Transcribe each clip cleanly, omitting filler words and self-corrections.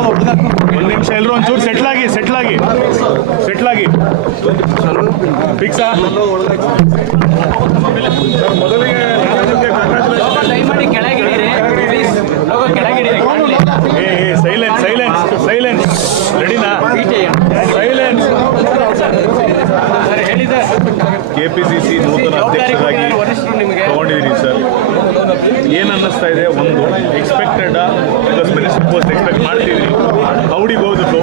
ಒಂದು ನಿಮಿಷ ಎಲ್ಲರೂ ಒಂಚೂರು ಸೆಟ್ಲಾಗಿ ಫಿಕ್ಸಾ ಮೊದಲಿಗೆ ಸೈಲೆನ್ಸ್ ರೆಡಿನಾ ಸೈಲೆನ್ಸ್ ಕೆಪಿಸಿಸಿ ನೂತನ ಅಧ್ಯಕ್ಷರಾಗಿ ತಗೊಂಡಿದ್ದೀನಿ ಸರ್. ಏನು ಅನ್ನಿಸ್ತಾ ಇದೆ? ಒಂದು ಎಕ್ಸ್ಪೆಕ್ಟೆಡ್ ಮಿನಿಸ್ಟರ್ ಪೋಸ್ಟ್ ಎಕ್ಸ್ಪೆಕ್ಟ್ ಮಾಡ್ತಿದ್ರಿ, ಹೌಡಿಗೆ ಹೋಗಿತ್ತು.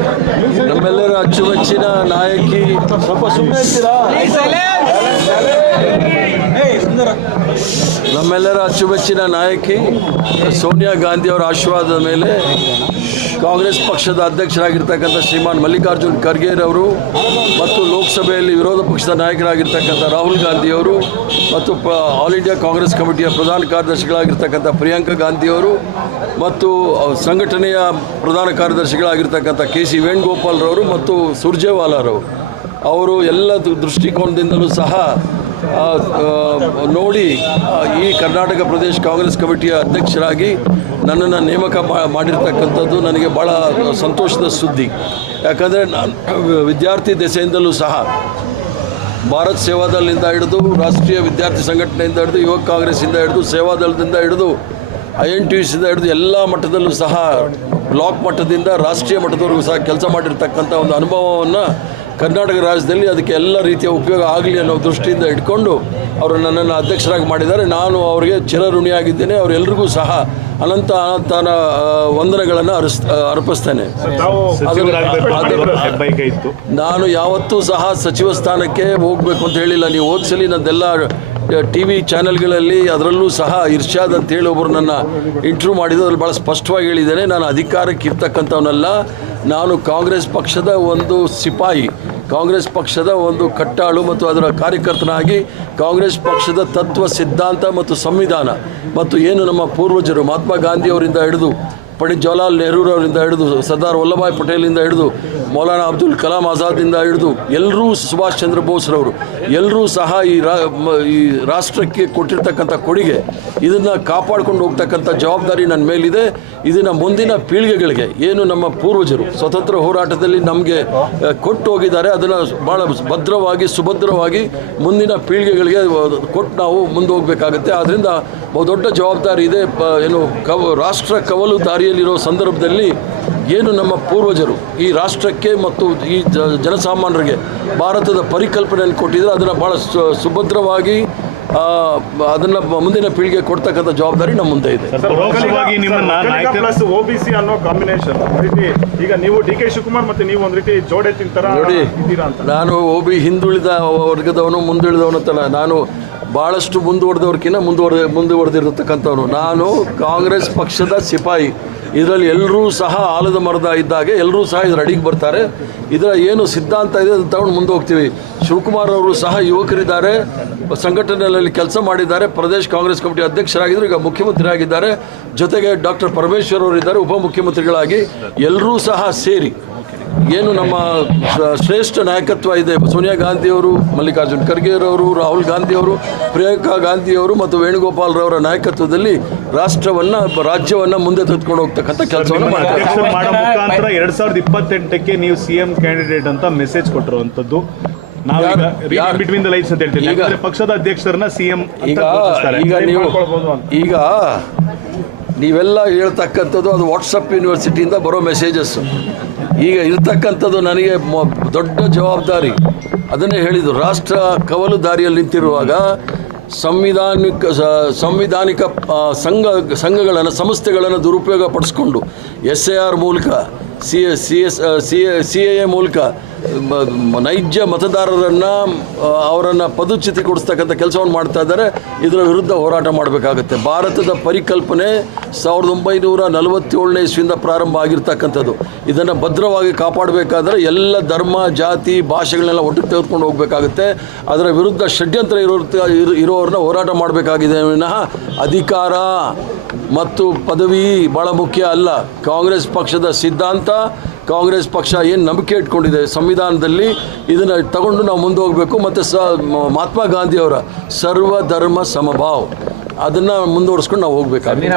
ನಮ್ಮೆಲ್ಲರ ಅಚ್ಚುಮೆಚ್ಚಿನ ನಾಯಕಿ ಸ್ವಲ್ಪ ಸುಮ್ಮನೆ ಇರ್ತೀರಾ? ನಮ್ಮೆಲ್ಲರ ಅಚ್ಚುಮೆಚ್ಚಿನ ನಾಯಕಿ ಸೋನಿಯಾ ಗಾಂಧಿ ಅವರ ಆಶೀರ್ವಾದದ ಮೇಲೆ ಕಾಂಗ್ರೆಸ್ ಪಕ್ಷದ ಅಧ್ಯಕ್ಷರಾಗಿರ್ತಕ್ಕಂಥ ಶ್ರೀಮಾನ್ ಮಲ್ಲಿಕಾರ್ಜುನ್ ಖರ್ಗೆ ಅವರು ಮತ್ತು ಲೋಕಸಭೆಯಲ್ಲಿ ವಿರೋಧ ಪಕ್ಷದ ನಾಯಕರಾಗಿರ್ತಕ್ಕಂಥ ರಾಹುಲ್ ಗಾಂಧಿಯವರು ಮತ್ತು ಆಲ್ ಇಂಡಿಯಾ ಕಾಂಗ್ರೆಸ್ ಕಮಿಟಿಯ ಪ್ರಧಾನ ಕಾರ್ಯದರ್ಶಿಗಳಾಗಿರ್ತಕ್ಕಂಥ ಪ್ರಿಯಾಂಕಾ ಗಾಂಧಿಯವರು ಮತ್ತು ಸಂಘಟನೆಯ ಪ್ರಧಾನ ಕಾರ್ಯದರ್ಶಿಗಳಾಗಿರ್ತಕ್ಕಂಥ ಕೆ.ಸಿ. ವೇಣುಗೋಪಾಲ್ರವರು ಮತ್ತು ಸುರ್ಜೇವಾಲಾರವರು ಅವರು ಎಲ್ಲ ದೃಷ್ಟಿಕೋನದಿಂದಲೂ ಸಹ ನೋಡಿ ಈ ಕರ್ನಾಟಕ ಪ್ರದೇಶ ಕಾಂಗ್ರೆಸ್ ಕಮಿಟಿಯ ಅಧ್ಯಕ್ಷರಾಗಿ ನನ್ನನ್ನು ನೇಮಕ ಮಾಡಿರ್ತಕ್ಕಂಥದ್ದು ನನಗೆ ಭಾಳ ಸಂತೋಷದ ಸುದ್ದಿ. ಯಾಕಂದರೆ ನಾನು ವಿದ್ಯಾರ್ಥಿ ದೆಸೆಯಿಂದಲೂ ಸಹ ಭಾರತ್ ಸೇವಾದಳದಿಂದ ಹಿಡಿದು ರಾಷ್ಟ್ರೀಯ ವಿದ್ಯಾರ್ಥಿ ಸಂಘಟನೆಯಿಂದ ಹಿಡಿದು ಯುವಕ ಕಾಂಗ್ರೆಸ್ಸಿಂದ ಹಿಡಿದು ಸೇವಾದಳದಿಂದ ಹಿಡಿದು INTUಸಿಂದ ಹಿಡಿದು ಎಲ್ಲ ಮಟ್ಟದಲ್ಲೂ ಸಹ ಬ್ಲಾಕ್ ಮಟ್ಟದಿಂದ ರಾಷ್ಟ್ರೀಯ ಮಟ್ಟದವರೆಗೂ ಸಹ ಕೆಲಸ ಮಾಡಿರ್ತಕ್ಕಂಥ ಒಂದು ಅನುಭವವನ್ನು ಕರ್ನಾಟಕ ರಾಜ್ಯದಲ್ಲಿ ಅದಕ್ಕೆ ಎಲ್ಲ ರೀತಿಯ ಉಪಯೋಗ ಆಗಲಿ ಅನ್ನೋ ದೃಷ್ಟಿಯಿಂದ ಇಟ್ಕೊಂಡು ಅವರು ನನ್ನನ್ನು ಅಧ್ಯಕ್ಷರಾಗಿ ಮಾಡಿದ್ದಾರೆ. ನಾನು ಅವರಿಗೆ ಚಿರಋಣಿಯಾಗಿದ್ದೇನೆ. ಅವರೆಲ್ಲರಿಗೂ ಸಹ ಅನಂತ ವಂದನೆಗಳನ್ನು ಅರ್ಪಿಸ್ತೇನೆ. ನಾನು ಯಾವತ್ತೂ ಸಹ ಸಚಿವ ಸ್ಥಾನಕ್ಕೆ ಹೋಗಬೇಕು ಅಂತ ಹೇಳಿಲ್ಲ. ನೀವು ಓದಿಸಲಿ ನನ್ನೆಲ್ಲ TV ಚಾನೆಲ್ಗಳಲ್ಲಿ ಅದರಲ್ಲೂ ಸಹ ಇರ್ಷಾದ್ ಅಂತೇಳಿ ಒಬ್ಬರು ನನ್ನ ಇಂಟರ್ವ್ಯೂ ಮಾಡಿದ್ದು ಅದ್ರಲ್ಲಿ ಭಾಳ ಸ್ಪಷ್ಟವಾಗಿ ಹೇಳಿದ್ದೇನೆ. ನಾನು ಅಧಿಕಾರಕ್ಕೆ ಇರ್ತಕ್ಕಂಥವನಲ್ಲ, ನಾನು ಕಾಂಗ್ರೆಸ್ ಪಕ್ಷದ ಒಂದು ಸಿಪಾಯಿ, ಕಾಂಗ್ರೆಸ್ ಪಕ್ಷದ ಒಂದು ಕಟ್ಟಾಳು ಮತ್ತು ಅದರ ಕಾರ್ಯಕರ್ತನಾಗಿ ಕಾಂಗ್ರೆಸ್ ಪಕ್ಷದ ತತ್ವ ಸಿದ್ಧಾಂತ ಮತ್ತು ಸಂವಿಧಾನ ಮತ್ತು ಏನು ನಮ್ಮ ಪೂರ್ವಜರು ಮಹಾತ್ಮ ಗಾಂಧಿಯವರಿಂದ ಹಿಡಿದು ಪಂಡಿತ್ ಜವಾಹರ್ಲಾಲ್ ನೆಹರೂರವರಿಂದ ಹಿಡಿದು ಸರ್ದಾರ್ ವಲ್ಲಭಾಯ್ ಪಟೇಲಿಂದ ಹಿಡಿದು ಮೌಲಾನಾ ಅಬ್ದುಲ್ ಕಲಾಂ ಆಜಾದಿಂದ ಹಿಡಿದು ಎಲ್ಲರೂ ಸುಭಾಷ್ ಚಂದ್ರ ಬೋಸ್ರವರು ಎಲ್ಲರೂ ಸಹ ಈ ರಾಷ್ಟ್ರಕ್ಕೆ ಕೊಟ್ಟಿರ್ತಕ್ಕಂಥ ಕೊಡುಗೆ ಇದನ್ನು ಕಾಪಾಡ್ಕೊಂಡು ಹೋಗ್ತಕ್ಕಂಥ ಜವಾಬ್ದಾರಿ ನನ್ನ ಮೇಲಿದೆ. ಇದನ್ನು ಮುಂದಿನ ಪೀಳಿಗೆಗಳಿಗೆ ಏನು ನಮ್ಮ ಪೂರ್ವಜರು ಸ್ವತಂತ್ರ ಹೋರಾಟದಲ್ಲಿ ನಮಗೆ ಕೊಟ್ಟು ಹೋಗಿದ್ದಾರೆ ಅದನ್ನು ಭಾಳ ಭದ್ರವಾಗಿ ಸುಭದ್ರವಾಗಿ ಮುಂದಿನ ಪೀಳಿಗೆಗಳಿಗೆ ಕೊಟ್ಟು ನಾವು ಮುಂದೆ ಹೋಗಬೇಕಾಗುತ್ತೆ. ಆದ್ದರಿಂದ ಬಹುದೊಡ್ಡ ಜವಾಬ್ದಾರಿ ಇದೆ. ಏನು ರಾಷ್ಟ್ರ ಕವಲು ದಾರಿಯಲ್ಲಿರೋ ಸಂದರ್ಭದಲ್ಲಿ ಏನು ನಮ್ಮ ಪೂರ್ವಜರು ಈ ರಾಷ್ಟ್ರಕ್ಕೆ ಮತ್ತು ಈ ಜನಸಾಮಾನ್ಯರಿಗೆ ಭಾರತದ ಪರಿಕಲ್ಪನೆಯನ್ನು ಕೊಟ್ಟಿದ್ದಾರೆ ಅದನ್ನು ಭಾಳ ಸುಭದ್ರವಾಗಿ ಅದನ್ನು ಮುಂದಿನ ಪೀಳಿಗೆ ಕೊಡ್ತಕ್ಕಂಥ ಜವಾಬ್ದಾರಿ ನಮ್ಮ ಮುಂದೆ ಇದೆ. OBC ಅನ್ನೋ ಕಾಂಬಿನೇಷನ್ ಈಗ ನೀವು DK ಶಿವಕುಮಾರ್ ಮತ್ತು ನೀವು ಒಂದು ರೀತಿ ಜೋಡೆ ತಿಂತಾರ ನೋಡಿ. ನಾನು ಹಿಂದುಳಿದ ವರ್ಗದವನು ಮುಂದುಳಿದವನಂತಲ್ಲ, ನಾನು ಭಾಳಷ್ಟು ಮುಂದುವರೆದವ್ರಕ್ಕಿಂತ ಮುಂದುವರೆದಿರತಕ್ಕಂಥವನು. ನಾನು ಕಾಂಗ್ರೆಸ್ ಪಕ್ಷದ ಸಿಪಾಯಿ. ಇದರಲ್ಲಿ ಎಲ್ಲರೂ ಸಹ ಆಲದ ಮರದ ಇದ್ದಾಗೆ ಎಲ್ಲರೂ ಸಹ ಇದರ ಅಡಿಗೆ ಬರ್ತಾರೆ. ಇದರ ಏನು ಸಿದ್ಧಾಂತ ಇದೆ ಅದನ್ನು ತಗೊಂಡು ಮುಂದೆ ಹೋಗ್ತೀವಿ. ಶಿವಕುಮಾರ್ ಅವರು ಸಹ ಯುವಕರಿದ್ದಾರೆ, ಸಂಘಟನೆಯಲ್ಲಿ ಕೆಲಸ ಮಾಡಿದ್ದಾರೆ, ಪ್ರದೇಶ ಕಾಂಗ್ರೆಸ್ ಕಮಿಟಿ ಅಧ್ಯಕ್ಷರಾಗಿದ್ದರು, ಈಗ ಮುಖ್ಯಮಂತ್ರಿ ಆಗಿದ್ದಾರೆ. ಜೊತೆಗೆ ಡಾಕ್ಟರ್ ಪರಮೇಶ್ವರ್ ಅವರು ಇದ್ದಾರೆ ಉಪಮುಖ್ಯಮಂತ್ರಿಗಳಾಗಿ. ಎಲ್ಲರೂ ಸಹ ಸೇರಿ ಏನು ನಮ್ಮ ಶ್ರೇಷ್ಠ ನಾಯಕತ್ವ ಇದೆ, ಸೋನಿಯಾ ಗಾಂಧಿಯವರು, ಮಲ್ಲಿಕಾರ್ಜುನ್ ಖರ್ಗೆರವರು, ರಾಹುಲ್ ಗಾಂಧಿಯವರು, ಪ್ರಿಯಾಂಕಾ ಗಾಂಧಿಯವರು ಮತ್ತು ವೇಣುಗೋಪಾಲ್ರವರ ನಾಯಕತ್ವದಲ್ಲಿ ರಾಜ್ಯವನ್ನು ಮುಂದೆ ತೆಗೆದುಕೊಂಡು ಹೋಗ್ತಕ್ಕಂಥ ಕೆಲಸವನ್ನು ಮಾಡ್ತಾರೆ. 2028ಕ್ಕೆ ನೀವು CM ಕ್ಯಾಂಡಿಡೇಟ್ ಅಂತ ಮೆಸೇಜ್ ಕೊಟ್ಟಿರುವಂಥದ್ದು ಬಿಟ್ವೀನ್ ದ ಲೈನ್ಸ್ ಅಂತ ಹೇಳ್ತೀನಿ. ಪಕ್ಷದ ಅಧ್ಯಕ್ಷರನ್ನ CM ಈಗ ನೀವೆಲ್ಲ ಹೇಳ್ತಕ್ಕಂಥದ್ದು ಅದು ವಾಟ್ಸಪ್ ಯೂನಿವರ್ಸಿಟಿಯಿಂದ ಬರೋ ಮೆಸೇಜಸ್ಸು. ಈಗ ಇರ್ತಕ್ಕಂಥದ್ದು ನನಗೆ ದೊಡ್ಡ ಜವಾಬ್ದಾರಿ. ಅದನ್ನೇ ಹೇಳಿದ್ದು, ರಾಷ್ಟ್ರ ಕವಲು ದಾರಿಯಲ್ಲಿ ನಿಂತಿರುವಾಗ ಸಂವಿಧಾನಿಕ ಸಂಘಗಳನ್ನು ಸಂಸ್ಥೆಗಳನ್ನು ದುರುಪಯೋಗ ಪಡಿಸ್ಕೊಂಡು SIR ಮೂಲಕ CAA ಮೂಲಕ ನೈಜ ಮತದಾರರನ್ನು ಅವರನ್ನು ಪದಚ್ಯುತಿ ಕೊಡಿಸ್ತಕ್ಕಂಥ ಕೆಲಸವನ್ನು ಮಾಡ್ತಾ ಇದ್ದಾರೆ. ಇದರ ವಿರುದ್ಧ ಹೋರಾಟ ಮಾಡಬೇಕಾಗುತ್ತೆ. ಭಾರತದ ಪರಿಕಲ್ಪನೆ 1947ನೇ ಇಸ್ವಿಯಿಂದ ಪ್ರಾರಂಭ ಆಗಿರ್ತಕ್ಕಂಥದ್ದು. ಇದನ್ನು ಭದ್ರವಾಗಿ ಕಾಪಾಡಬೇಕಾದ್ರೆ ಎಲ್ಲ ಧರ್ಮ ಜಾತಿ ಭಾಷೆಗಳನ್ನೆಲ್ಲ ಒಟ್ಟಿಗೆ ತೆಗೆದುಕೊಂಡು ಹೋಗಬೇಕಾಗುತ್ತೆ. ಅದರ ವಿರುದ್ಧ ಷಡ್ಯಂತ್ರ ಇರೋರನ್ನ ಹೋರಾಟ ಮಾಡಬೇಕಾಗಿದೆ ವಿನಃ ಅಧಿಕಾರ ಮತ್ತು ಪದವಿ ಭಾಳ ಮುಖ್ಯ ಅಲ್ಲ. ಕಾಂಗ್ರೆಸ್ ಪಕ್ಷದ ಸಿದ್ಧಾಂತ, ಕಾಂಗ್ರೆಸ್ ಪಕ್ಷ ಏನು ನಂಬಿಕೆ ಇಟ್ಕೊಂಡಿದೆ ಸಂವಿಧಾನದಲ್ಲಿ, ಇದನ್ನು ತಗೊಂಡು ನಾವು ಮುಂದೆ ಹೋಗಬೇಕು. ಮತ್ತು ಮಹಾತ್ಮ ಗಾಂಧಿಯವರ ಸರ್ವಧರ್ಮ ಸಮಭಾವ್ ಅದನ್ನು ಮುಂದುವರಿಸ್ಕೊಂಡು ನಾವು ಹೋಗ್ಬೇಕಾಗುತ್ತೆ.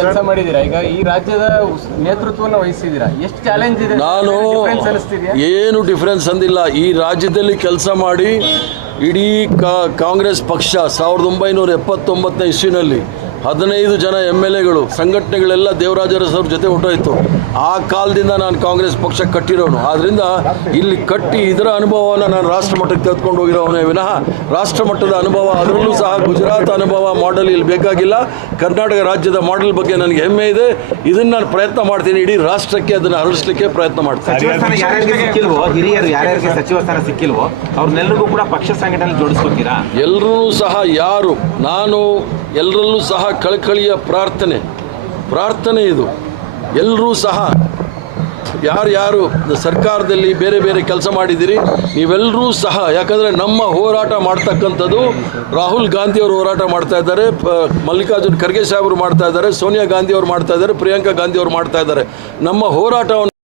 ಕೆಲಸ ಮಾಡಿದ್ದೀರಾ, ಈಗ ಈ ರಾಜ್ಯದ ನೇತೃತ್ವವನ್ನು ವಹಿಸಿದ್ದೀರಾ, ಎಷ್ಟು ಚಾಲೆಂಜ್ ಇದೆ? ನಾನು ಏನು ಡಿಫ್ರೆನ್ಸ್ ಅಂದಿಲ್ಲ. ಈ ರಾಜ್ಯದಲ್ಲಿ ಕೆಲಸ ಮಾಡಿ ಇಡೀ ಕಾಂಗ್ರೆಸ್ ಪಕ್ಷ 1979ನೇ ಇಸ್ವಿನಲ್ಲಿ 15 ಜನ MLAಗಳು ಸಂಘಟನೆಗಳೆಲ್ಲ ದೇವರಾಜ ಅರಸವ್ರ ಜೊತೆ ಹೊರಟೋಯ್ತು. ಆ ಕಾಲದಿಂದ ನಾನು ಕಾಂಗ್ರೆಸ್ ಪಕ್ಷ ಕಟ್ಟಿರೋನು. ಆದ್ದರಿಂದ ಇಲ್ಲಿ ಕಟ್ಟಿ ಇದರ ಅನುಭವವನ್ನು ನಾನು ರಾಷ್ಟ್ರ ಮಟ್ಟಕ್ಕೆ ತೆಗೆದುಕೊಂಡು ಹೋಗಿರೋವನೇ ವಿನಃ ರಾಷ್ಟ್ರ ಮಟ್ಟದ ಅನುಭವ, ಅದರಲ್ಲೂ ಸಹ ಗುಜರಾತ್ ಅನುಭವ ಮಾಡೆಲ್ ಇಲ್ಲಿ ಬೇಕಾಗಿಲ್ಲ. ಕರ್ನಾಟಕ ರಾಜ್ಯದ ಮಾಡೆಲ್ ಬಗ್ಗೆ ನನಗೆ ಹೆಮ್ಮೆ ಇದೆ. ಇದನ್ನು ನಾನು ಪ್ರಯತ್ನ ಮಾಡ್ತೀನಿ, ಇಡೀ ರಾಷ್ಟ್ರಕ್ಕೆ ಅದನ್ನು ಹರಡಿಸಲಿಕ್ಕೆ ಪ್ರಯತ್ನ ಮಾಡ್ತೀನಿ. ಹಿರಿಯರು ಯಾರ್ಯಾರಿಗೆ ಸಚಿವ ಸ್ಥಾನ ಸಿಕ್ಕಿಲ್ವೋ ಅವ್ರನ್ನೆಲ್ಲರಿಗೂ ಕೂಡ ಪಕ್ಷ ಸಂಘಟನೆ ಜೋಡಿಸ್ಕೊತೀರಾ? ಎಲ್ಲರೂ ಸಹ ನಾನು ಎಲ್ಲರಲ್ಲೂ ಸಹ ಕಳಕಳಿಯ ಪ್ರಾರ್ಥನೆ ಇದು. ಎಲ್ಲರೂ ಸಹ ಯಾರು ಸರ್ಕಾರದಲ್ಲಿ ಬೇರೆ ಬೇರೆ ಕೆಲಸ ಮಾಡಿದ್ದೀರಿ ನೀವೆಲ್ಲರೂ ಸಹ, ಯಾಕಂದರೆ ನಮ್ಮ ಹೋರಾಟ ಮಾಡ್ತಕ್ಕಂಥದ್ದು ರಾಹುಲ್ ಗಾಂಧಿಯವರು ಹೋರಾಟ ಮಾಡ್ತಾ ಇದ್ದಾರೆ, ಮಲ್ಲಿಕಾರ್ಜುನ್ ಖರ್ಗೆ ಸಾಹೇಬರು ಮಾಡ್ತಾ ಇದ್ದಾರೆ, ಸೋನಿಯಾ ಗಾಂಧಿಯವರು ಮಾಡ್ತಾ ಇದ್ದಾರೆ, ಪ್ರಿಯಾಂಕಾ ಗಾಂಧಿಯವರು ಮಾಡ್ತಾ ಇದ್ದಾರೆ. ನಮ್ಮ ಹೋರಾಟವನ್ನು